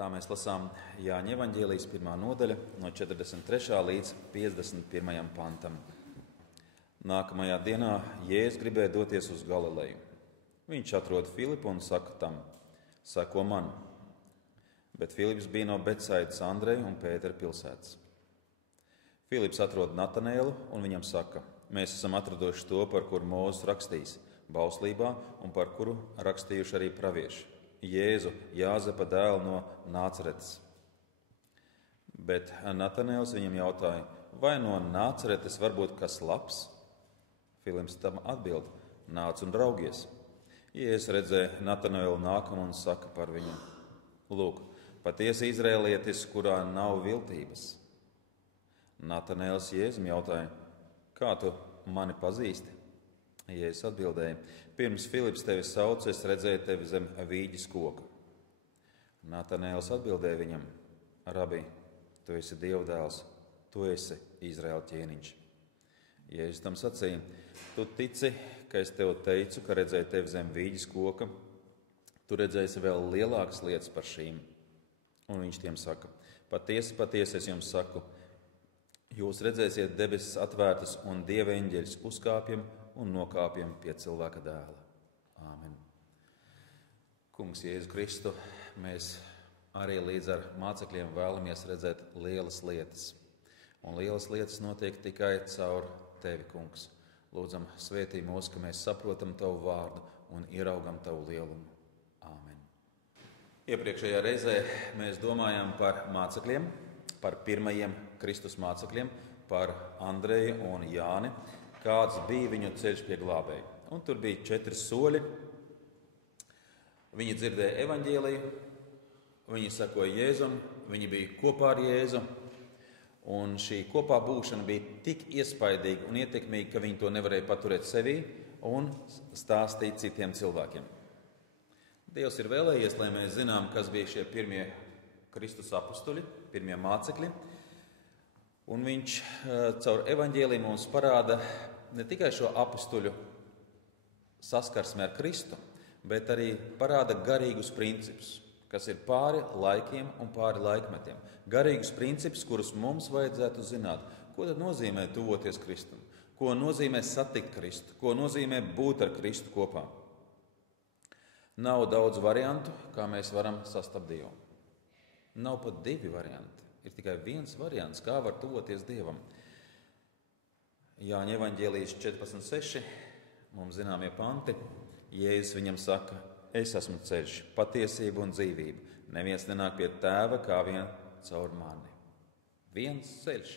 Tā mēs lasām Jāņa evaņģēlijas 1. nodaļa no 43. līdz 51. pantam. Nākamajā dienā Jēzus gribēja doties uz Galileju. Viņš atrod Filipu un saka tam: seko man. Bet Filips bija no Betsaidas Andreja un Pētera pilsētas. Filips atrod Natanēlu un viņam saka: mēs esam atraduši to, par kuru Mūzes rakstījis bauslībā un par kuru rakstījuši arī pravieši, Jēzu, Jāzepa dēlu no Nācaretes. Bet Natanēls viņam jautāja: vai no Nācaretes var būt kas labs? Filips tam atbild: nāc un raugies. Jēzus redzēja Natanēlu nākam un saka par viņu: lūk, patiesi izrēlietis, kurā nav viltības. Natanēls Jēzum jautāja: kā tu mani pazīsti? Jēzus atbildēja: pirms Filips tevi sauca, es redzēju tevi zem vīģes koka. Natanēls atbildēja viņam: Rabi, tu esi Dieva dēls, tu esi Izraēla ķēniņš. Jēzus tam sacīja: tu tici, ka es tev teicu, ka redzēju tevi zem vīģes koka, tu redzēsi vēl lielākas lietas par šīm. Un viņš tiem saka: patiesi, patiesi es jums saku, jūs redzēsiet debesis atvērtas un Dieva eņģeļus uzkāpjam un nokāpjam pie cilvēka dēla. Āmen. Kungs Jēzu Kristu, mēs arī līdz ar mācekļiem vēlamies redzēt lielas lietas. Un lielas lietas notiek tikai caur Tevi, Kungs. Lūdzam, svētī mūs, ka mēs saprotam Tavu vārdu un ieraugam Tavu lielumu. Āmen. Iepriekšējā reizē mēs domājām par mācekļiem, par pirmajiem Kristus mācekļiem, par Andreju un Jāni, kāds bija viņu ceļš pie glābēja. Un tur bija 4 soļi. Viņi dzirdēja evaņģēliju, viņi sekoja Jēzum, viņi bija kopā ar Jēzu. Un šī kopā būšana bija tik iespaidīga un ietekmīga, ka viņi to nevarēja paturēt sevī un stāstīt citiem cilvēkiem. Dievs ir vēlējies, lai mēs zinām, kas bija šie pirmie Kristus apustuļi, pirmie mācekļi. Un viņš caur evaņģēliju mums parāda ne tikai šo apustuļu saskarsmi ar Kristu, bet arī parāda garīgus principus, kas ir pāri laikiem un pāri laikmetiem. Garīgus principus, kurus mums vajadzētu zināt. Ko tad nozīmē tuvoties Kristum? Ko nozīmē satikt Kristu? Ko nozīmē būt ar Kristu kopā? Nav daudz variantu, kā mēs varam sastapt Dievu. Nav pat 2 varianti. Ir tikai viens variants, kā var tuvoties Dievam. Jāņa evaņģēlijas 14.6. Mums zināmie panti. Jēzus viņam saka: es esmu ceļš, patiesība un dzīvība. Neviens nenāk pie Tēva kā vien caur mani. Viens ceļš,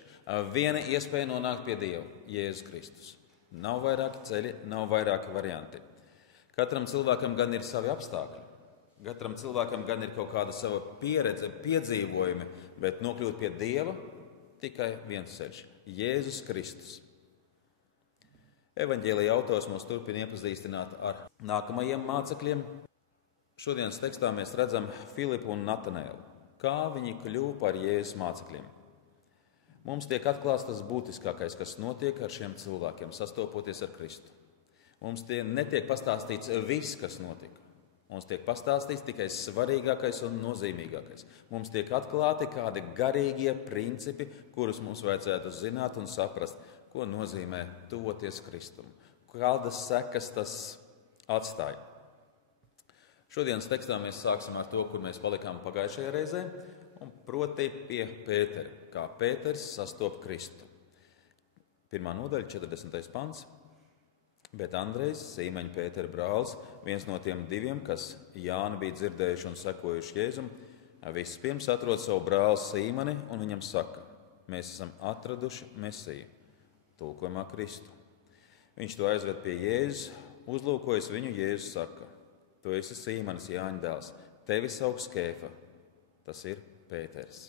viena iespēja nonākt pie Dieva, Jēzus Kristus. Nav vairāki ceļi, nav vairāki varianti. Katram cilvēkam gan ir savi apstākļi. Katram cilvēkam gan ir kaut kāda sava pieredze, piedzīvojumi, bet nokļūt pie Dieva tikai viens ceļš – Jēzus Kristus. Evaņģēlija autors mūs turpina iepazīstināt ar nākamajiem mācekļiem. Šodienas tekstā mēs redzam Filipu un Natanēlu, kā viņi kļuva par Jēzus mācekļiem. Mums tiek atklāts tas būtiskākais, kas notiek ar šiem cilvēkiem, sastopoties ar Kristu. Mums netiek pastāstīts viss, kas notika. Mums tiek pastāstīts tikai svarīgākais un nozīmīgākais. Mums tiek atklāti kādi garīgie principi, kurus mums vajadzētu zināt un saprast, ko nozīmē tuvoties Kristum. Kādas sekas tas atstāja. Šodienas tekstā mēs sāksim ar to, kur mēs palikām pagājušajā reizē, un proti pie Pētera, kā Pēters sastop Kristu. 1. nodaļa, 40. pants. Bet Andrejs, Sīmeņa Pētera brālis, viens no tiem 2, kas Jāni bija dzirdējuši un sekojuši Jēzum, vispirms atrod savu brāli Sīmeni un viņam saka: mēs esam atraduši Mesiju, tulkojumā Kristu. Viņš to aizved pie Jēzus, uzlūkojas viņu, Jēzus saka: tu esi Sīmenis, Jāņa dēls, tevi sauks Kēfa, tas ir Pēters.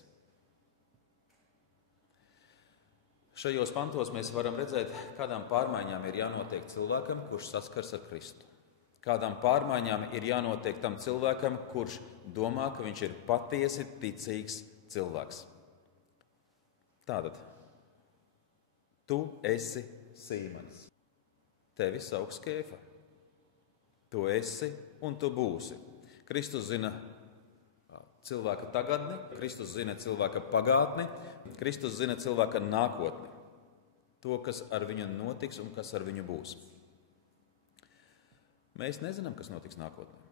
Šajos pantos mēs varam redzēt, kādām pārmaiņām ir jānotiek cilvēkam, kurš saskars ar Kristu. Kādām pārmaiņām ir jānotiek tam cilvēkam, kurš domā, ka viņš ir patiesi ticīgs cilvēks. Tātad, tu esi Sīmenis, tevi sauks Kēfa. Tu esi un tu būsi. Kristus zina cilvēka tagadni, Kristus zina cilvēka pagātni, Kristus zina cilvēka nākotni. To, kas ar viņu notiks un kas ar viņu būs. Mēs nezinām, kas notiks nākotnē.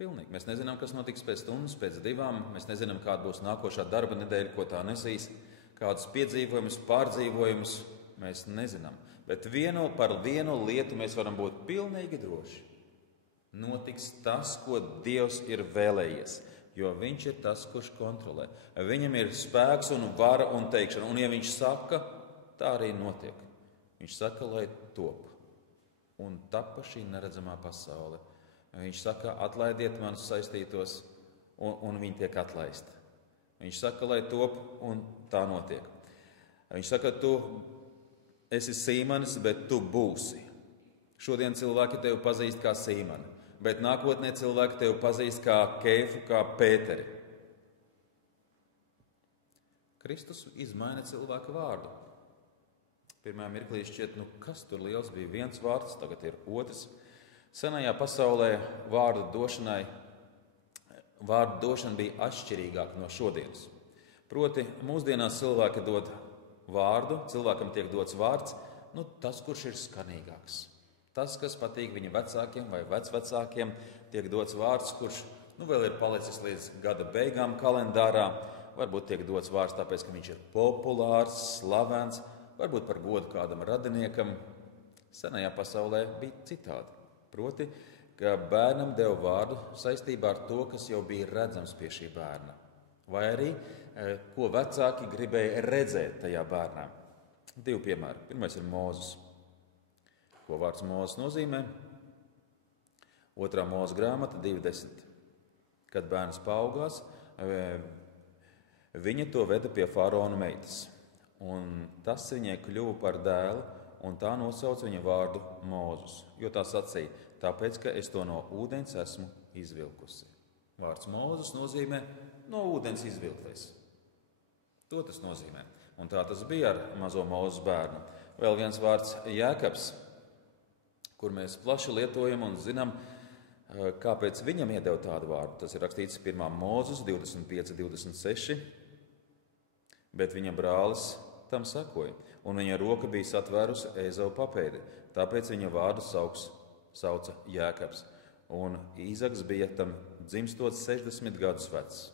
Pilnīgi. Mēs nezinām, kas notiks pēc stundas, pēc 2. Mēs nezinām, kāda būs nākošā darba nedēļa, ko tā nesīs, kādus piedzīvojumus, pārdzīvojumus. Mēs nezinām. Bet par vienu lietu mēs varam būt pilnīgi droši. Notiks tas, ko Dievs ir vēlējies, jo Viņš ir tas, kurš kontrolē. Viņam ir spēks un vara un teikšana. Un ja Viņš saka, tā arī notiek. Viņš saka, lai top. Un tapa šī neredzamā pasaule. Viņš saka, atlaidiet manus saistītos, un viņi tiek atlaisti. Viņš saka, lai top, un tā notiek. Viņš saka, tu esi Sīmanis, bet tu būsi. Šodien cilvēki tevi pazīst kā Sīmani, bet nākotnē cilvēki tevi pazīst kā Kēfu, kā Pēteri. Kristus izmaina cilvēka vārdu. Pirmā mirklī šķiet, kas tur liels bija viens vārds, tagad ir otrs. Senajā pasaulē vārdu došana bija atšķirīgāka no šodienas. Proti, mūsdienās cilvēki dod vārdu, cilvēkam tiek dots vārds, tas, kurš ir skanīgāks. Tas, kas patīk viņa vecākiem vai vecvecākiem, tiek dots vārds, kurš vēl ir palicis līdz gada beigām kalendārā. Varbūt tiek dots vārds tāpēc, ka viņš ir populārs, slavens, varbūt par godu kādam radiniekam. Senajā pasaulē bija citādi. Proti, ka bērnam deva vārdu saistībā ar to, kas jau bija redzams pie šī bērna. Vai arī, ko vecāki gribēja redzēt tajā bērnā. 2 piemēri. Pirmais ir Mūzes. Ko vārds Mūzes nozīmē? 2. Mūzes grāmata 2.10. Kad bērns paaugās, viņa to veda pie faraona meitas. Un tas viņai kļuva par dēlu, un tā nosauca viņa vārdu Mūzes. Jo tā sacīja, tāpēc, ka es to no ūdens esmu izvilkusi. Vārds Mūzes nozīmē no ūdens izvilktais. To tas nozīmē. Un tā tas bija ar mazo Mūzes bērnu. Vēl viens vārds Jēkabs, kur mēs plaši lietojam un zinām, kāpēc viņam iedeva tādu vārdu. Tas ir rakstīts 1. Mūzes 25.26. Bet viņa brālis tam sekoja, un viņa roka bija satvērusi Ēzavu papēdi. Tāpēc viņa vārdu sauca Jēkabs. Un Īzaks bija tam dzimstot 60 gadus vecs.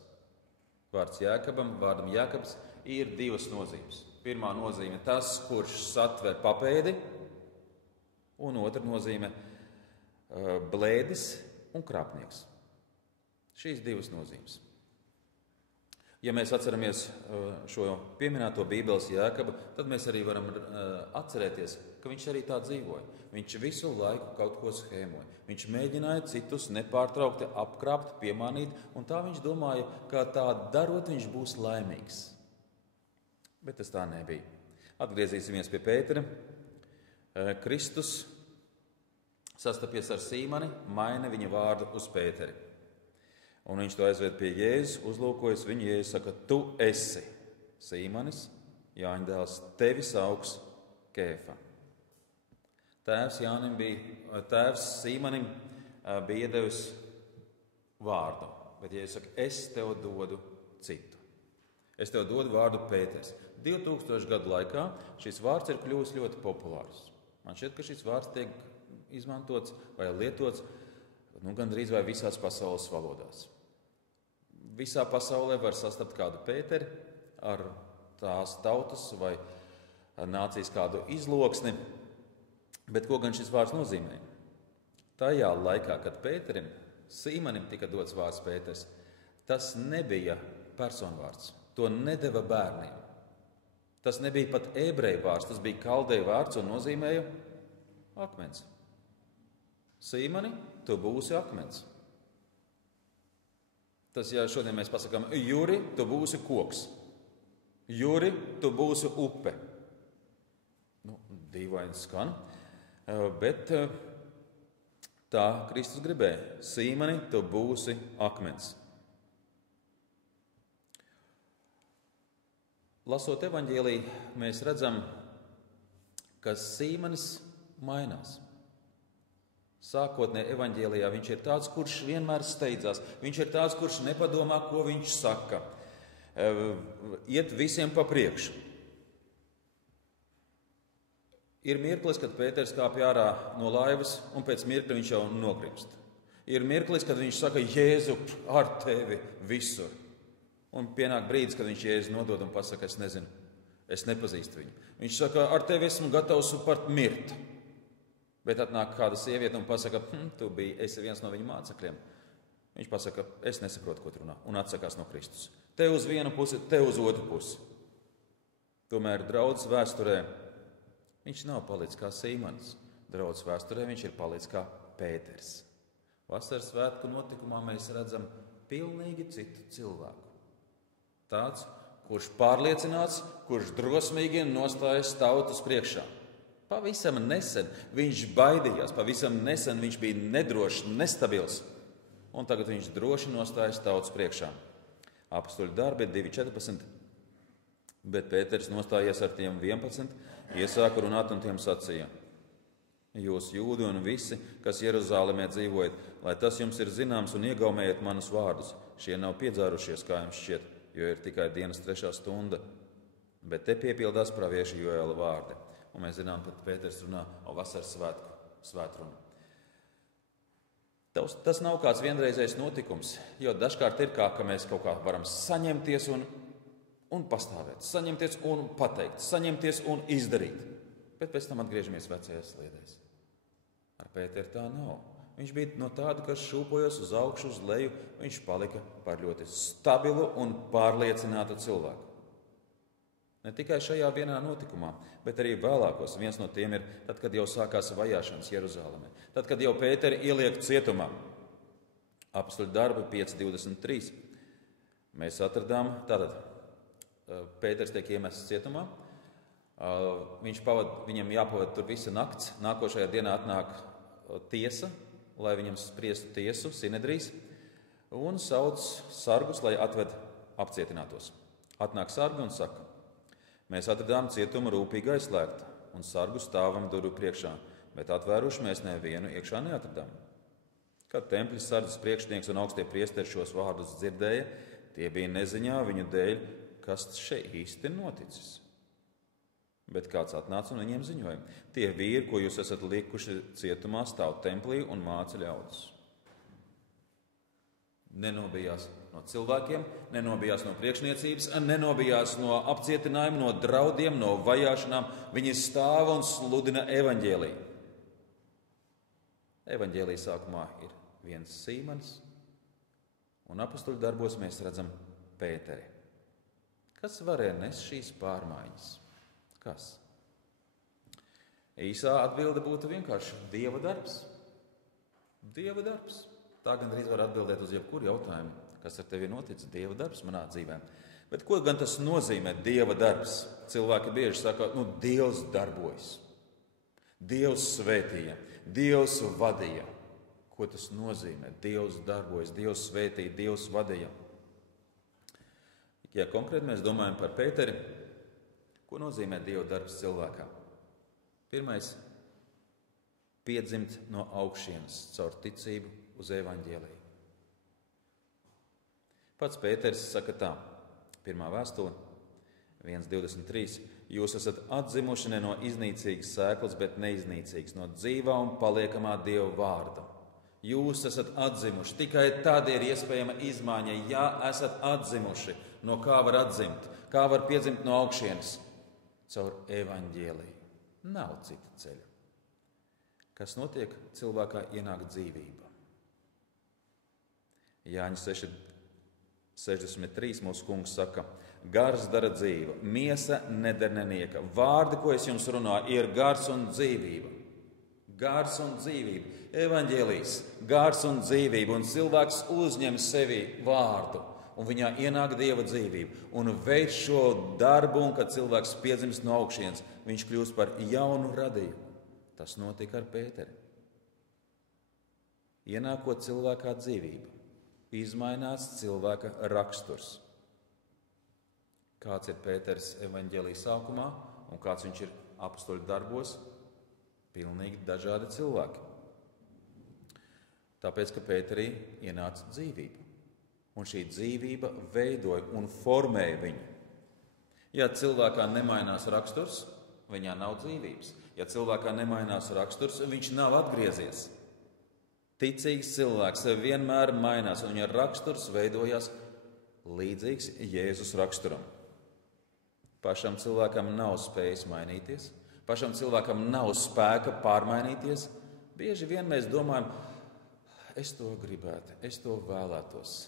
Vārds Jēkabam, vārdam Jēkabs ir 2 nozīmes. Pirmā nozīme tas, kurš satver papēdi, un otra nozīme blēdis un krāpnieks. Šīs 2 nozīmes. Ja mēs atceramies šo pieminēto Bībeles Jēkabu, tad mēs arī varam atcerēties, ka viņš arī tā dzīvoja. Viņš visu laiku kaut ko schēmoja. Viņš mēģināja citus nepārtraukti apkrāpt, piemānīt, un tā viņš domāja, ka tā darot viņš būs laimīgs. Bet tas tā nebija. Atgriezīsimies pie Pētera. Kristus sastapies ar Sīmani, maina viņa vārdu uz Pēteri. Un viņš to aizved pie Jēzus, uzlūkojas viņu, Jēzus saka, tu esi Sīmanis, Jāņa dēls, tevi sauks Kēfa. Tēvs Sīmanim bija iedevis vārdu, bet Jēzus saka, es tev dodu citu. Es tev dodu vārdu Pēters. 2000 gadu laikā šis vārds ir kļuvis ļoti populārs. Man šķiet, ka šis vārds tiek izmantots vai lietots gandrīz vai visās pasaules valodās. Visā pasaulē var sastapt kādu Pēteri ar tās tautas vai nācijas kādu izloksni, bet ko gan šis vārds nozīmē? Tajā laikā, kad Pēterim, Sīmanim tika dots vārds Pēters, tas nebija personvārds, to nedeva bērniem. Tas nebija pat ebreju vārds, tas bija kaldeju vārds un nozīmēja akmens. Sīmani, tu būsi akmens. Tas, ja šodien mēs pasakām, Juri, tu būsi koks. Juri, tu būsi upe. Dīvaini skan, bet tā Kristus gribēja. Sīmani, tu būsi akmens. Lasot evaņģēliju, mēs redzam, ka Sīmanis mainās. Sākotnē evaņģēlijā viņš ir tāds, kurš vienmēr steidzās. Viņš ir tāds, kurš nepadomā, ko viņš saka. Iet visiem pa priekšu. Ir mirklis, kad Pēters kāpj ārā no laivas, un pēc mirkļa viņš jau nogrimst. Ir mirklis, kad viņš saka, Jēzu, ar tevi visur. Un pienāk brīdis, kad viņš Jēzu nodod un pasaka, es nezinu, es nepazīstu viņu. Viņš saka, ar tevi esmu gatavs pat mirt. Bet atnāk kāda sieviete un pasaka, tu esi viens no viņa mācekļiem. Viņš pasaka, es nesaprotu, ko tu runā, un atsakās no Kristus. Te uz vienu pusi, te uz otru pusi. Tomēr draudzes vēsturē viņš nav palicis kā Sīmanis. Draudzes vēsturē viņš ir palicis kā Pēters. Vasaras svētku notikumā mēs redzam pilnīgi citu cilvēku. Tāds, kurš pārliecināts, kurš drosmīgi nostājas tautas priekšā. Pavisam nesen viņš baidījās, pavisam nesen viņš bija nedrošs, nestabils. Un tagad viņš droši nostājas tautas priekšā. Apostļu darbi 2.14. Bet Pēters nostājies ar tiem 11, iesāka runāt un tiem sacīja: Jūs, jūdi un visi, kas Jeruzālēmē dzīvojat, lai tas jums ir zināms un iegaumējiet manus vārdus. Šie nav piedzārušies, kā jums šķiet, jo ir tikai dienas 3. stunda. Bet te piepildās pravieša Joēla vārdi. Un mēs zinām, ka Pēters runā vasaras svētrunu. Tas nav kāds vienreizējs notikums, jo dažkārt ir kā, ka mēs kaut kā varam saņemties un pastāvēt, saņemties un pateikt, saņemties un izdarīt. Bet pēc tam atgriežamies vecajās sliedēs. Ar Pēteru tā nav. Viņš bija no tāda, kas šūpojas uz augšu, uz leju. Viņš palika par ļoti stabilu un pārliecinātu cilvēku. Ne tikai šajā vienā notikumā, bet arī vēlākos. Viens no tiem ir tad, kad jau sākās vajāšanas Jeruzālēmē. Tad, kad jau Pēteri ieliek cietumā. Apostļu darbi 5.23. Mēs atradām, tātad Pēters tiek iemests cietumā. Viņam jāpavada tur visa nakts. Nākošajā dienā atnāk tiesa, lai viņam spriestu tiesu, Sinedrijs, un sauc sargus, lai atved apcietinātos. Atnāk sargi un saka: Mēs atradām cietumu rūpīgi aizslēgtu, un sargu stāvam durvju priekšā, bet atvēruši mēs nevienu iekšā neatradām. Kad tempļa sardzes priekšnieks un augstie priesteri šos vārdus dzirdēja, tie bija neziņā viņu dēļ, kas šeit īsti ir noticis. Bet kāds atnāca un viņiem ziņoja: Tie vīri, ko jūs esat likuši cietumā, stāv templī un māca ļaudis. Nenobijās no cilvēkiem, nenobijās no priekšniecības, nenobijās no apcietinājuma, no draudiem, no vajāšanām. Viņi stāv un sludina evaņģēliju. Evaņģēlija sākumā ir viens Sīmanis, un apostļu darbos mēs redzam Pēteri. Kas varēja nest šīs pārmaiņas? Kas? Īsā atbilde būtu vienkārši Dieva darbs. Dieva darbs. Tā gandrīz var atbildēt uz jebkuru jautājumu, kas ar tevi noticis. Dieva darbs manā dzīvē. Bet ko gan tas nozīmē, Dieva darbs? Cilvēki bieži saka, Dievs darbojas. Dievs svētīja, Dievs vadīja. Ko tas nozīmē? Dievs darbojas, Dievs svētīja, Dievs vadīja. Ja konkrēti mēs domājam par Pēteri, ko nozīmē Dieva darbs cilvēkā? Pirmais – piedzimt no augšienes caur ticību uz evaņģēliju. Pats Pēters saka tā, 1. vēstule 1.23. Jūs esat atzimuši ne no iznīcīgas sēklas, bet neiznīcīgas, no dzīvā un paliekamā Dieva vārda. Jūs esat atzimuši, tikai tad ir iespējama izmaiņa, ja esat atzimuši. No kā var atzimt? Kā var piedzimt no augšienes? Caur evaņģēliju. Nav cita ceļa. Kas notiek? Cilvēkā ienāk dzīvība. Jāņa 6.63 mūsu kungs saka: Gars dara dzīvu, miesa neder nenieka. Vārdi, ko es jums runāju, ir gars un dzīvība. Gars un dzīvība. Evaņģēlijs, gars un dzīvība. Un cilvēks uzņem sevi vārdu. Un viņā ienāk Dieva dzīvība. Un veic šo darbu, un kad cilvēks piedzimst no augšienes, viņš kļūst par jaunu radījumu. Tas notika ar Pēteri. Ienākot cilvēkā dzīvība, izmainās cilvēka raksturs. Kāds ir Pēters evaņģēlija sākumā un kāds viņš ir apostļu darbos? Pilnīgi dažādi cilvēki. Tāpēc, ka Pēterī ienāca dzīvība. Un šī dzīvība veidoja un formēja viņu. Ja cilvēkā nemainās raksturs, viņā nav dzīvības. Ja cilvēkā nemainās raksturs, viņš nav atgriezies. Ticīgs cilvēks vienmēr mainās, un viņa raksturs veidojas līdzīgs Jēzus raksturam. Pašam cilvēkam nav spējas mainīties, pašam cilvēkam nav spēka pārmainīties. Bieži vien mēs domājam, es to gribētu, es to vēlētos.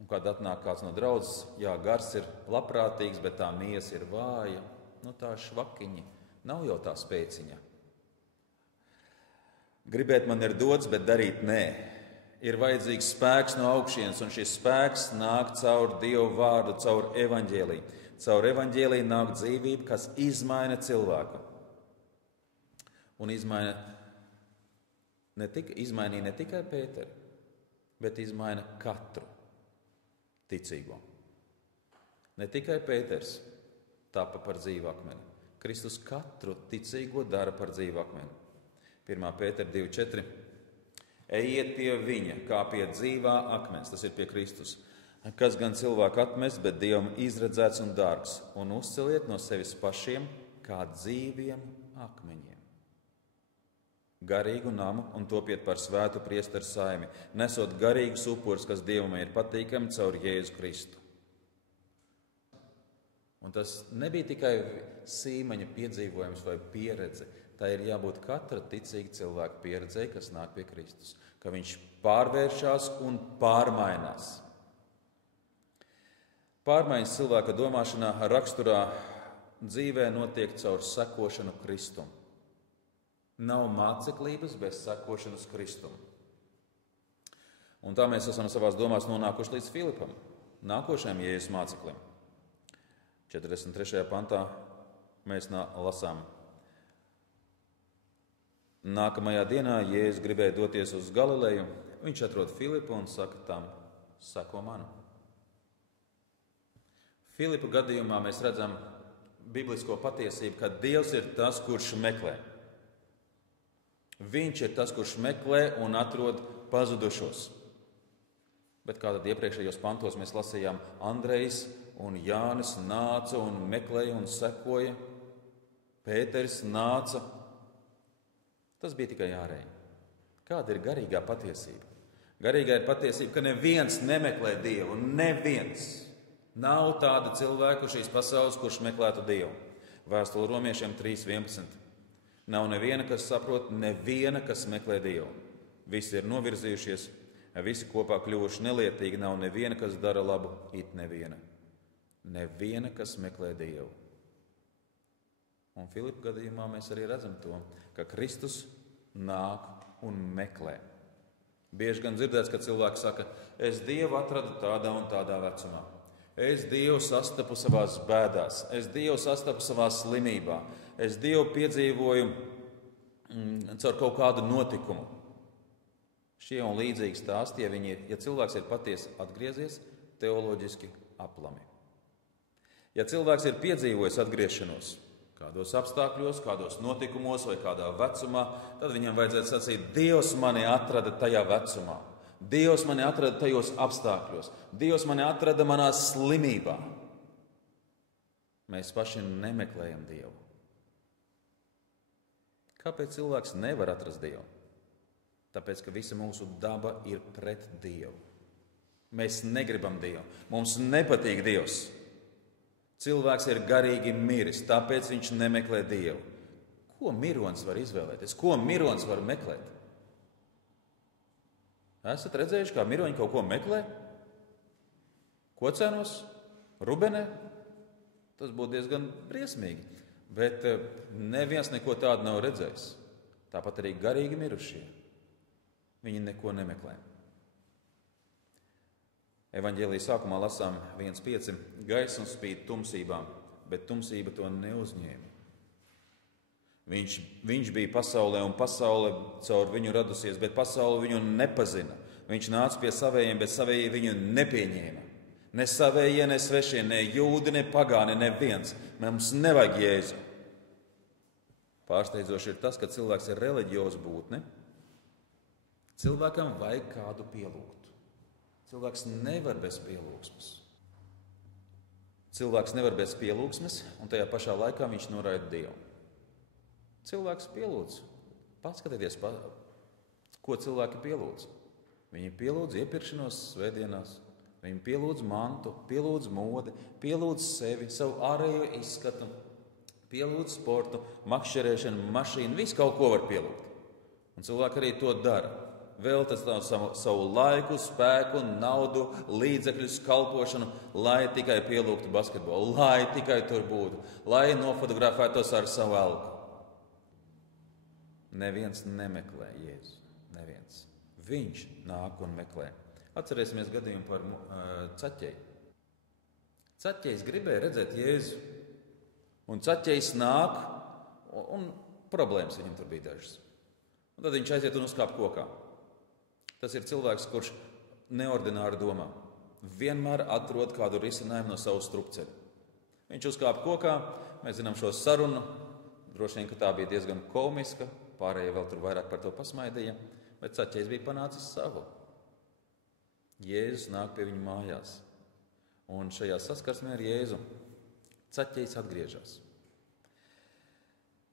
Un kad atnāk kāds no draudzes, jā, gars ir labprātīgs, bet tā miesa ir vāja, tā švakiņa, nav jau tā spēciņa. Gribēt man ir dots, bet darīt nē. Ir vajadzīgs spēks no augšienes, un šis spēks nāk caur Dievu vārdu, caur evaņģēliju. Caur evaņģēliju nāk dzīvība, kas izmaina cilvēku. Un izmainīja ne tikai Pēteri, bet izmaina katru ticīgo. Ne tikai Pēters tapa par dzīvu akmeni. Kristus katru ticīgo dara par dzīvu akmeni. 1. Pētera 2,4. Ejiet pie viņa, kā pie dzīvā akmens, tas ir pie Kristus, kas gan cilvēku atmest, bet Dievam izredzēts un dārgs, un uzceliet no sevis pašiem kā dzīviem akmeņiem. Garīgu namu un topiet par svētu priesteru saimi, nesot garīgus upurus, kas Dievam ir patīkami caur Jēzu Kristu. Un tas nebija tikai sīmaņa piedzīvojums vai pieredze. Tā ir jābūt katra ticīga cilvēka pieredzei, kas nāk pie Kristus, ka viņš pārvēršas un pārmainās. Pārmaiņas cilvēka domāšanā, raksturā, dzīvē notiek caur sekošanu Kristum. Nav māceklības bez sekošanas Kristum. Un tā mēs esam savās domās nonākuši līdz Filipam, nākošajam Jēzus māceklim. 43. pantā mēs lasām. Nākamajā dienā Jēzus gribēja doties uz Galileju. Viņš atrod Filipu un saka tam, seko man. Filipa gadījumā mēs redzam biblisko patiesību, ka Dievs ir tas, kurš meklē. Viņš ir tas, kurš meklē un atrod pazudušos. Bet kā tad iepriekšējos pantos mēs lasījām, Andrejs un Jānis nāca un meklēja un sekoja. Pēteris nāca. Tas bija tikai ārēji. Kāda ir garīgā patiesība? Garīgā ir patiesība, ka neviens nemeklē Dievu. Neviens. Nav tāda cilvēka šīs pasaules, kurš meklētu Dievu. Vēstule Romiešiem 3.11. Nav neviena, kas saprot, neviena, kas meklē Dievu. Visi ir novirzījušies, visi kopā kļuvuši nelietīgi, nav neviena, kas dara labu, it neviena. Neviena, kas meklē Dievu. Un Filipa gadījumā mēs arī redzam to, ka Kristus nāk un meklē. Bieži gan dzirdēts, ka cilvēki saka, es Dievu atradu tādā un tādā vecumā. Es Dievu sastapu savās bēdās, es Dievu sastapu savā slimībā, es Dievu piedzīvoju caur kaut kādu notikumu. Šie un līdzīgi stāsti, ja cilvēks ir patiesi atgriezies, teoloģiski aplami. Ja cilvēks ir piedzīvojis atgriešanos kādos apstākļos, kādos notikumos vai kādā vecumā, tad viņam vajadzētu sacīt, Dievs mani atrada tajā vecumā. Dievs mani atrada tajos apstākļos. Dievs mani atrada manā slimībā. Mēs paši nemeklējam Dievu. Kāpēc cilvēks nevar atrast Dievu? Tāpēc, ka visa mūsu daba ir pret Dievu. Mēs negribam Dievu. Mums nepatīk Dievs. Cilvēks ir garīgi miris, tāpēc viņš nemeklē Dievu. Ko mironis var izvēlēties? Ko mironis var meklēt? Esat redzējuši, kā miroņi kaut ko meklē? Kocēnos? Rubenē? Tas būtu diezgan briesmīgi. Bet neviens neko tādu nav redzējis. Tāpat arī garīgi mirušie. Viņi neko nemeklē. Evaņģēlija sākumā lasām 1.5. Gaisma spīd tumsībā, bet tumsība to neuzņēma. Viņš bija pasaulē un pasaule caur viņu radusies, bet pasaule viņu nepazina. Viņš nāca pie savējiem, bet savējie viņu nepieņēma. Ne savējie, ne svešie, ne jūdi, ne pagāni, neviens. Mums nevajag Jēzu. Pārsteidzoši ir tas, ka cilvēks ir reliģiozs būtne. Cilvēkam vajag kādu pielūgt. Cilvēks nevar bez pielūgsmes. Cilvēks nevar bez pielūgsmes, un tajā pašā laikā viņš noraida Dievu. Cilvēks pielūdz. Paskatieties, ko cilvēki pielūdz. Viņi pielūdz iepirkšanos svētdienās, viņi pielūdz mantu, pielūdz modi, pielūdz sevi, savu ārējo izskatu, pielūdz sportu, makšķerēšanu, mašīnu, visu kaut ko var pielūgt. Un cilvēki arī to dara. Velta savu laiku, spēku, naudu, līdzekļus, kalpošanu, lai tikai pielūgtu basketbolu, lai tikai tur būtu, lai nofotografētos ar savu elku. Neviens nemeklē Jēzu. Neviens. Viņš nāk un meklē. Atcerēsimies gadījumu par Caķeju. Caķejs gribēja redzēt Jēzu. Un Caķejs nāk, un problēmas viņam tur bija dažas. Un tad viņš aiziet un uzkāp kokā. Tas ir cilvēks, kurš neordināri domā. Vienmēr atrod kādu risinājumu no savu strupceļa. Viņš uzkāpa kokā, mēs zinām šo sarunu. Droši vien, ka tā bija diezgan komiska, pārējie vēl tur vairāk par to pasmaidīja, bet Caķejs bija panācis savu. Jēzus nāk pie viņa mājās. Un šajā saskarsmē ar Jēzu Caķejs atgriežas.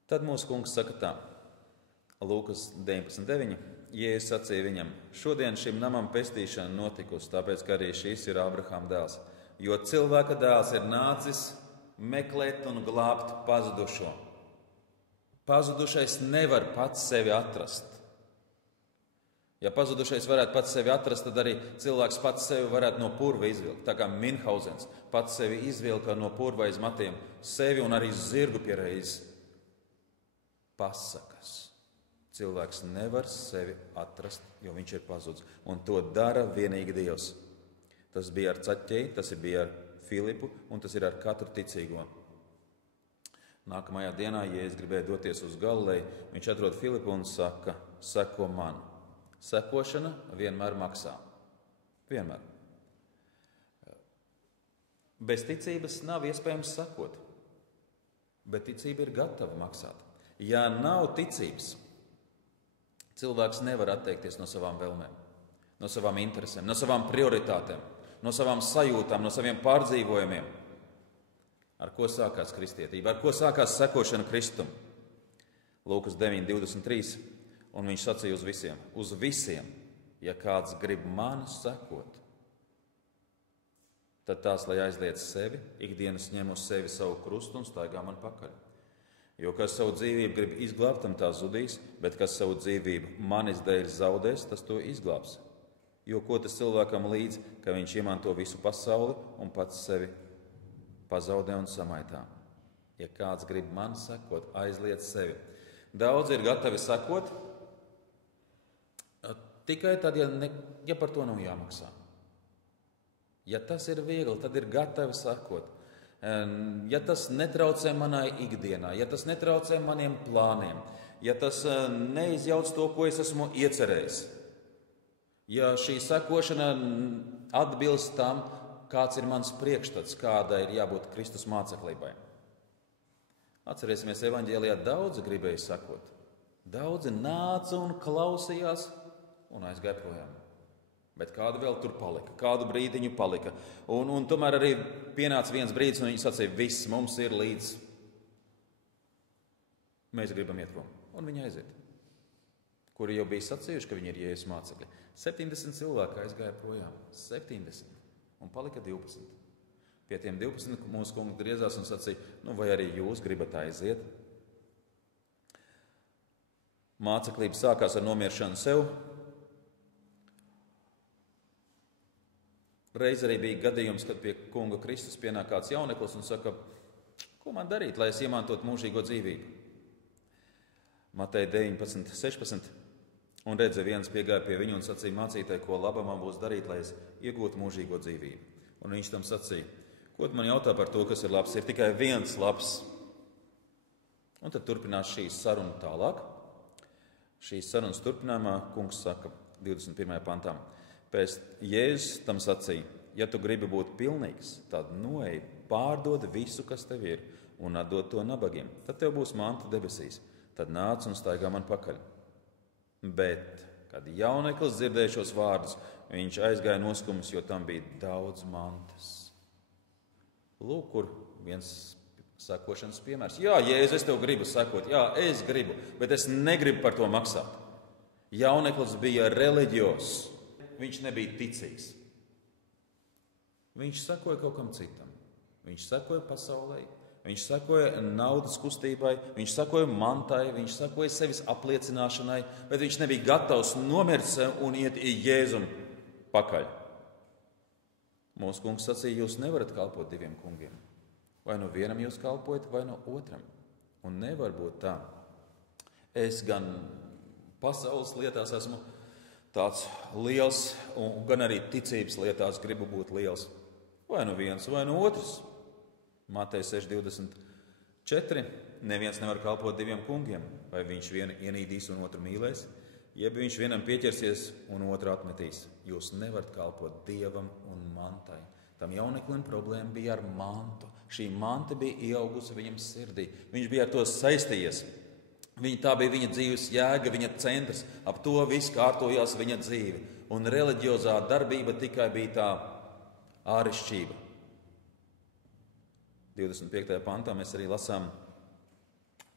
Tad mūsu kungs saka tā, Lūkas 19.9. Jēzus sacīja viņam: šodien šim namam pestīšana notikusi, tāpēc, ka arī šis ir Ābrahama dēls. Jo cilvēka dēls ir nācis meklēt un glābt pazudušo. Pazudušais nevar pats sevi atrast. Ja pazudušais varētu pats sevi atrast, tad arī cilvēks pats sevi varētu no purva izvilkt. Tā kā Minhausens pats sevi izvilka no purva aiz matiem, sevi un arī zirgu pie reizes. Pasakas. Cilvēks nevar sevi atrast, jo viņš ir pazudis. Un to dara vienīgi Dievs. Tas bija ar Caķeju, tas bija ar Filipu, un tas ir ar katru ticīgo. Nākamajā dienā, ja es gribēju doties uz Galileju, viņš atrod Filipu un saka: seko man. Sekošana vienmēr maksā. Vienmēr. Bez ticības nav iespējams sekot, bet ticība ir gatava maksāt. Ja nav ticības, cilvēks nevar atteikties no savām vēlmēm, no savām interesēm, no savām prioritātēm, no savām sajūtām, no saviem pārdzīvojumiem. Ar ko sākās kristietība? Ar ko sākās sekošana Kristum? Lūkas 9.23. Un viņš sacīja uz visiem, ja kāds grib man sekot, tad tās, lai aizliedz sevi, ikdienas ņem uz sevi savu krustu un staigā man pakaļ. Jo kas savu dzīvību grib izglābt, tam tā zudīs, bet kas savu dzīvību manis dēļ zaudēs, tas to izglābs. Jo ko tas cilvēkam līdz, ka viņš iemanto visu pasauli un pats sevi pazaudē un samaitā. Ja kāds grib man sekot, aizliedz sevi. Daudzi ir gatavi sekot, tikai tad, ja par to nav jāmaksā. Ja tas ir viegli, tad ir gatavi sekot. Ja tas netraucē manai ikdienai, ja tas netraucē maniem plāniem, ja tas neizjauc to, ko es esmu iecerējis, ja šī sekošana atbilst tam, kāds ir mans priekšstats, kāda ir jābūt Kristus māceklībai. Atcerēsimies, evaņģēlijā daudzi gribēja sekot. Daudzi nāca un klausījās un aizgāja projām. Bet kādu vēl tur palika, kādu brīdiņu palika. Un tomēr arī pienāca viens brīdis, un viņi sacīja: viss, mums ir līdz. Mēs gribam iet prom. Un viņi aiziet. Kuri jau bija sacījuši, ka viņi ir Jēzus mācekļi. 70 cilvēki aizgāja projām. 70. Un palika 12. Pie tiem 12 mūsu kungs griezās un sacīja: vai arī jūs gribat aiziet? Māceklība sākās ar nomiršanu sev. Reiz arī bija gadījums, kad pie kunga Kristus pienāk kāds jauneklis un saka: ko man darīt, lai es iemantotu mūžīgo dzīvību? Mateja 19.16. Un redze, viens piegāja pie viņu un sacīja: mācītāj, ko laba man būs darīt, lai es iegūtu mūžīgo dzīvību? Un viņš tam sacīja: ko tu man jautā par to, kas ir labs? Ir tikai viens labs. Un tad turpinās šī saruna tālāk. Šīs sarunas turpinājumā kungs saka 21. pantā: pēc Jēzus tam sacīja: ja tu gribi būt pilnīgs, tad noej, pārdod visu, kas tev ir, un atdod to nabagiem. Tad tev būs manta debesīs. Tad nāc un staigā man pakaļ. Bet Kad jauneklis dzirdēja šos vārdus, viņš aizgāja noskums, jo tam bija daudz mantas. Lūk, kur viens sekošanas piemērs. Jā, Jēzu, es tev gribu sekot, jā, es gribu, bet es negribu par to maksāt. Jauneklis bija reliģios, viņš nebija ticīgs. Viņš sekoja kaut kam citam. Viņš sekoja pasaulē, viņš sekoja naudas kustībai, viņš sekoja mantai, viņš sekoja sevis apliecināšanai, bet viņš nebija gatavs nomirt sev un iet Jēzum pakaļ. Mūsu kungs sacīja, jūs nevarat kalpot diviem kungiem. Vai no vienam jūs kalpojat, vai no otram. Un nevar būt tā. Es gan pasaules lietās esmu tāds liels, un gan arī ticības lietās gribu būt liels. Vai no viens, vai no otrs. Mateja 6:24. Neviens nevar kalpot diviem kungiem. Vai viņš vienu ienīdīs un otru mīlēs, jeb viņš vienam pieķersies un otru atmetīs. Jūs nevarat kalpot Dievam un mantai. Tam jauneklim problēma bija ar mantu. Šī manta bija ieaugusi viņam sirdī. Viņš bija ar to saistījies. Tā bija viņa dzīves jēga, viņa centrs. Ap to viss kārtojās viņa dzīve. Un reliģiozā darbība tikai bija tā āršķirība. 25. pantā mēs arī lasām: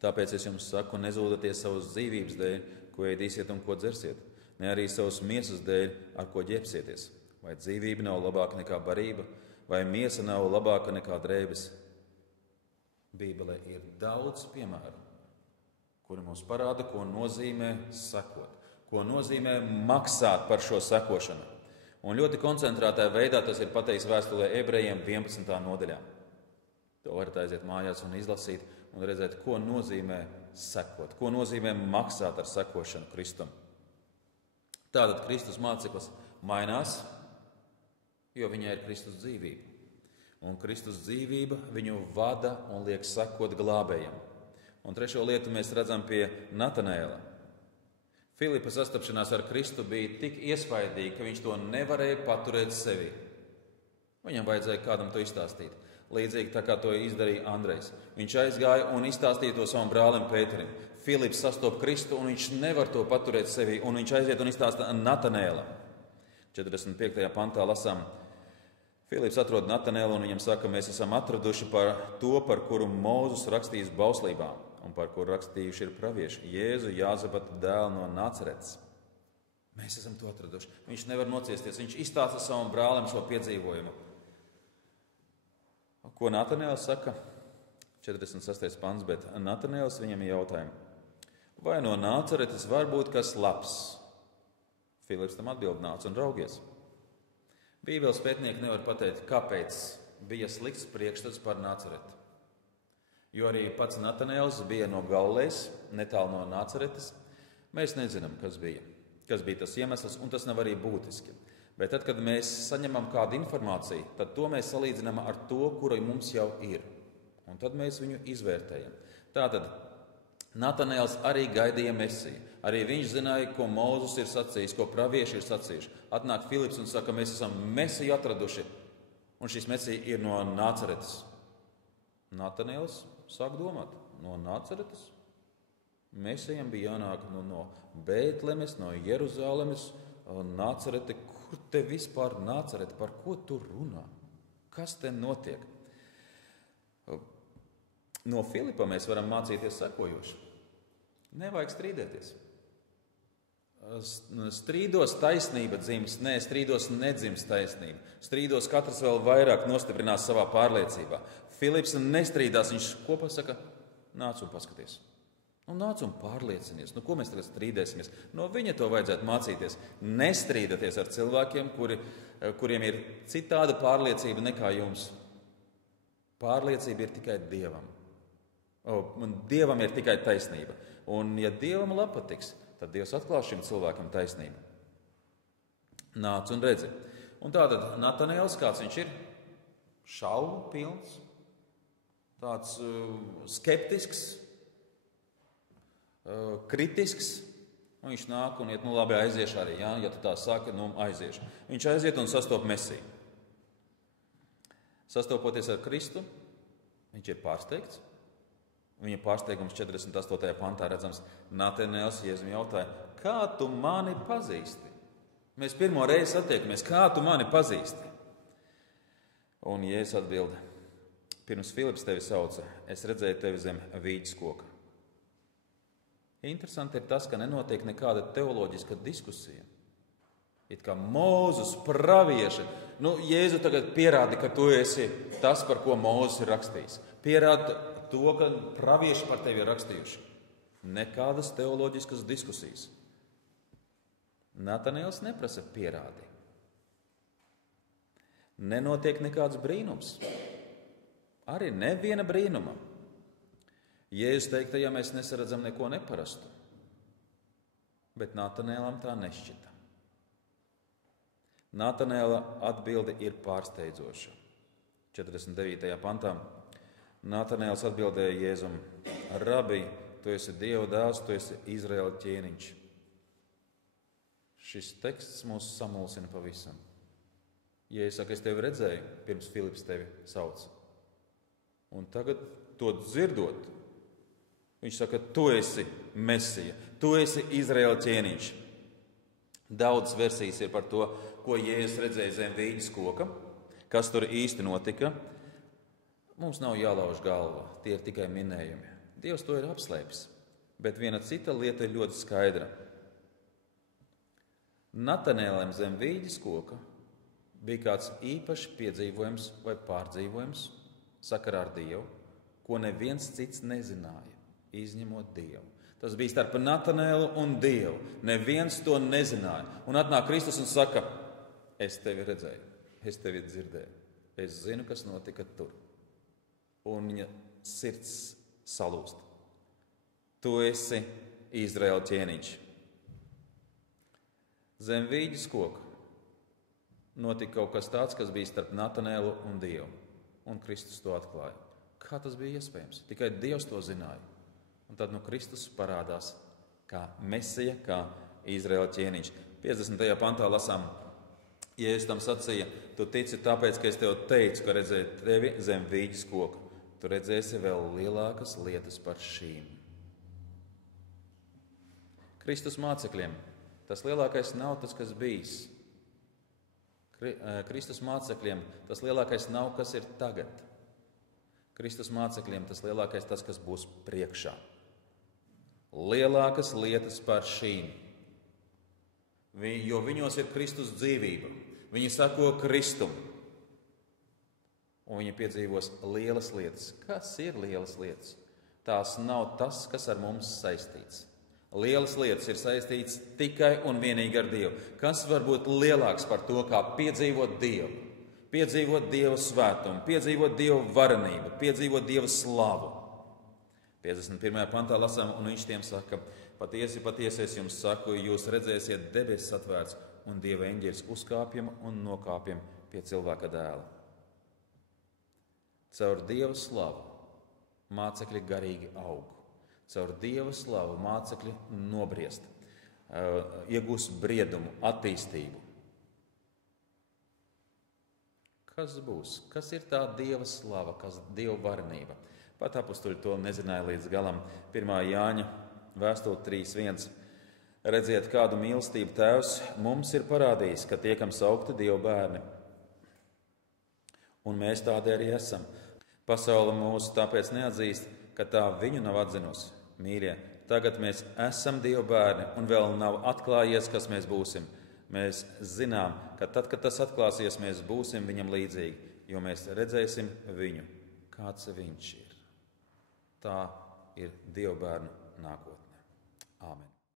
tāpēc es jums saku, nezūdaties savas dzīvības dēļ, ko ēdīsiet un ko dzersiet, ne arī savas miesas dēļ, ar ko ģēpsieties. Vai dzīvība nav labāka nekā barība, vai miesa nav labāka nekā drēbes? Bībelē ir daudz piemēru, kuri mums parāda, ko nozīmē sekot, ko nozīmē maksāt par šo sekošanu. Un ļoti koncentrētā veidā tas ir pateikts vēstulē Ebrejiem 11. nodaļā. To varat aiziet mājās un izlasīt un redzēt, ko nozīmē sekot, ko nozīmē maksāt ar sekošanu Kristum. Tātad Kristus māceklis mainās, jo viņai ir Kristus dzīvība. Un Kristus dzīvība viņu vada un liek sekot glābējam. Un trešo lietu mēs redzam pie Natanēla. Filipa sastapšanās ar Kristu bija tik iespaidīga, ka viņš to nevarēja paturēt sevī. Viņam vajadzēja kādam to izstāstīt. Līdzīgi tā kā to izdarīja Andrejs. Viņš aizgāja un izstāstīja to savam brālim Pēterim. Filips sastop Kristu un viņš nevar to paturēt sevī. Un viņš aiziet un izstāsta Natanēlam. 45. pantā lasām: Filips atrod Natanēlu un viņam saka, mēs esam atraduši par to, par kuru Mūzes rakstījis bauslībā un par kuru rakstījuši ir pravieši, Jēzu Jāzepata dēlu no Nacaretes. Mēs esam to atraduši. Viņš nevar nociesties. Viņš izstāsta savam brālim šo piedzīvojumu. Ko Natanēls saka? 46. pants, bet Natanēls viņam jautāja: vai no Nacaretes var būt kas labs? Filips tam atbild: nāc un raugies. Bībeles pētnieki nevar pateikt, kāpēc bija slikts priekšstats par Nacareti. Jo arī pats Natanēls bija no Galilejas, netālu no Nacaretes. Mēs nezinām, kas bija tas iemesls, un tas nav arī būtiski. Bet tad, kad mēs saņemam kādu informāciju, tad to mēs salīdzinām ar to, kura mums jau ir. Un tad mēs viņu izvērtējam. Tātad Natanēls arī gaidīja Mesiju. Arī viņš zināja, ko Mūzes ir sacījis, ko pravieši ir sacījuši. Atnāk Filips un saka, mēs esam Mesiju atraduši, un šis Mesija ir no Nacaretes. Natanēls sāk domāt, no Nacaretes? Mesijam bija jānāk no Bētlemes, no Jeruzālemes, Nacarete. Kur te vispār Nacarete? Par ko tu runā? Kas te notiek? No Filipa mēs varam mācīties sekojoši. Nevajag strīdēties. Strīdos taisnība dzimst, strīdos nedzimst taisnība. Strīdos katrs vēl vairāk nostiprinās savā pārliecībā. Filips nestrīdās, viņš ko pasaka? Nāc un paskaties. Nāc un pārliecinies. Ko mēs tagad strīdēsimies? No viņa to vajadzētu mācīties. Nestrīdaties ar cilvēkiem, kuriem ir citāda pārliecība nekā jums. Pārliecība ir tikai Dievam. Dievam ir tikai taisnība. Un ja Dievam patiks, tad Dievs atklās šim cilvēkam taisnību. Nāc un redzi. Un tātad Natanēls, kāds viņš ir? Šaubu pilns, tāds skeptisks, kritisks. Un viņš nāk un iet, labi, aiziešu arī, ja tu tā saki, aiziešu. Viņš aiziet un sastop Mesiju. Sastopoties ar Kristu, viņš ir pārsteigts Viņa pārsteigums 48. pantā redzams. Natanēls Jēzum jautāja, kā tu mani pazīsti? Mēs pirmo reizi satiekamies, kā tu mani pazīsti? Un Jēzus atbild, pirms Filips tevi sauca, es redzēju tevi zem vīģes koka. Interesanti ir tas, ka nenotiek nekāda teoloģiska diskusija. It kā Mūzes pravieši, Jēzu tagad pierādi, ka tu esi tas, par ko Mūzes ir rakstījis. Pierādi to, ka pravieši par tevi ir rakstījuši. Nekādas teoloģiskas diskusijas. Natanēls neprasa pierādi. Nenotiek nekāds brīnums. Arī neviena brīnuma. Jēzus teiktajā mēs nesaredzam neko neparastu. Bet Natanēlam tā nešķita. Natanēla atbilde ir pārsteidzoša. 49. pantā Natanēls atbildēja Jēzum, Rabi, tu esi Dieva dēls, tu esi Izraēla ķēniņš. Šis teksts mūs samulsina pavisam. Jēzus saka, es tevi redzēju, pirms Filips tevi sauc. Un tagad to dzirdot, viņš saka, tu esi Mesija, tu esi Izraēla ķēniņš. Daudz versijas ir par to, ko Jēzus redzēja zem vīģes koka, kas tur īsti notika. Mums nav jālauž galva, tie ir tikai minējumi. Dievs to ir apslēpis, bet viena cita lieta ir ļoti skaidra. Natanēlam zem vīģes koka bija kāds īpašs piedzīvojums vai pārdzīvojums sakarā ar Dievu, ko neviens cits nezināja, izņemot Dievu. Tas bija starp Natanēlu un Dievu. Neviens to nezināja. Un atnāk Kristus un saka, es tevi redzēju, es tevi dzirdēju, es zinu, kas notika tur. Un viņa sirds salūst. Tu esi Izraēla ķēniņš. Zem vīģes koka notika kaut kas tāds, kas bija starp Natanēlu un Dievu. Un Kristus to atklāja. Kā tas bija iespējams? Tikai Dievs to zināja. Un tad Kristus parādās kā Mesija, kā Izraēla ķēniņš. 50. pantā lasām, Jēzus tam sacīja, tu tici tāpēc, ka es tev teicu, ka redzēju tevi zem vīģes koka. Tu redzēsi vēl lielākas lietas par šīm. Kristus mācekļiem tas lielākais nav tas, kas bijis. Kristus mācekļiem tas lielākais nav, kas ir tagad. Kristus mācekļiem tas lielākais tas, kas būs priekšā. Lielākas lietas par šīm. Jo viņos ir Kristus dzīvība. Viņi sako Kristum. Un viņi piedzīvos lielas lietas. Kas ir lielas lietas? Tās nav tas, kas ar mums saistīts. Lielas lietas ir saistīts tikai un vienīgi ar Dievu. Kas var būt lielāks par to, kā piedzīvot Dievu? Piedzīvot Dieva svētumu, piedzīvot Dieva varenību, piedzīvot Dieva slavu. 51. pantā lasām, un viņš tiem saka, patiesi, patiesi es jums saku, jūs redzēsiet debesis atvērts un Dieva eņģeļus uzkāpjam un nokāpjam pie cilvēka dēla. Caur Dieva slavu mācekļi garīgi aug. Caur Dieva slavu mācekļi nobriest, iegūst briedumu, attīstību. Kas būs? Kas ir tā Dieva slava, kas Dieva varenība? Pat apustuļi to nezināja līdz galam. 1. Jāņa vēstule 3.1. Redziet, kādu mīlestību Tēvs mums ir parādījis, ka tiekam saukti Dieva bērni. Un mēs tādi arī esam. Pasaule mūs tāpēc neatzīst, ka tā viņu nav atzinusi. Mīļie, tagad mēs esam Dieva bērni un vēl nav atklājies, kas mēs būsim. Mēs zinām, ka tad, kad tas atklāsies, mēs būsim viņam līdzīgi, jo mēs redzēsim viņu, kāds viņš ir. Tā ir Dieva bērnu nākotne. Āmen.